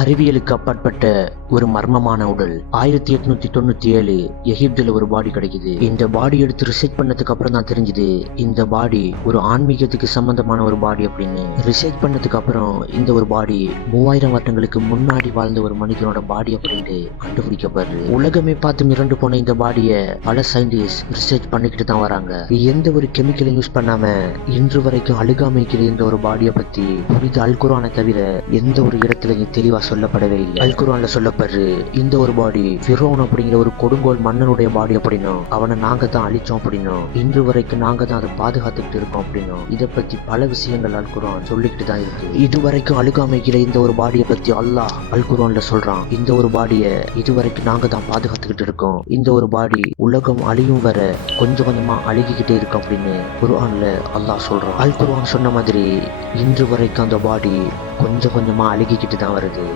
அறிவியலுக்கு அப்பாற்பட்ட ஒரு மர்மமான உடல். 1897 எகிப்துல ஒரு பாடி கிடைக்குது. இந்த பாடி எடுத்து ரிசர்ச் பண்ணதுக்கு அப்புறம் தான் தெரிஞ்சது இந்த பாடி ஒரு ஆன்மீகத்துக்கு சம்பந்தமான ஒரு பாடி அப்படின்னு. ரிசர்ச் பண்ணதுக்கு அப்புறம் இந்த ஒரு பாடி 3000 வருடங்களுக்கு முன்னாடி வாழ்ந்த ஒரு மனிதனோட பாடி அப்படின்னு கண்டுபிடிக்கப்படுது. உலகமே பார்த்து மிரண்டு போன இந்த பாடியை பல சயின்டிஸ்ட் ரிசர்ச் பண்ணிக்கிட்டு தான் வராங்க. எந்த ஒரு கெமிக்கலும் யூஸ் பண்ணாம இன்று வரைக்கும் அழுகாம இருக்கிற இந்த ஒரு பாடியை பத்தி புனித அல் குர்ஆனை தவிர எந்த ஒரு இடத்துலயும் தெளிவா சொல்லப்படவே இல்லை. அல் குர்ஆன்ல சொல்லப்படுற இந்த ஒரு பாடி ஃபிரௌன் அப்படிங்கிற ஒரு கொடுங்கோல் மன்னனுடைய பாடி அப்படின்னும், அவனை நாங்க தான் அழிச்சோம் அப்படின்னும், இன்று வரைக்கும் நாங்க தான் அதை பாதுகாத்துக்கிட்டு இருக்கோம் அப்படின்னும், இதை பத்தி பல விஷயங்கள் அல் குர்ஆன் சொல்லிக்கிட்டு தான் இருக்கு. இதுவரைக்கும் அழுகாமைக்கிற இந்த ஒரு பாடியை பத்தி அல்லாஹ் அல் குர்ஆன்ல சொல்றான், இந்த ஒரு பாடியை இதுவரைக்கும் நாங்க தான் பாதுகாத்துக்கிட்டு இருக்கோம். இந்த ஒரு பாடி உலகம் அழியும் வர கொஞ்சம் கொஞ்சமா அழுகிக்கிட்டே இருக்கும் அப்படின்னு குர்ஆன்ல அல்லாஹ் சொல்றான். அல் குர்ஆன் சொன்ன மாதிரி இன்று வரைக்கும் அந்த பாடி கொஞ்சம் கொஞ்சமா அழுகிக்கிட்டு தான் வருது.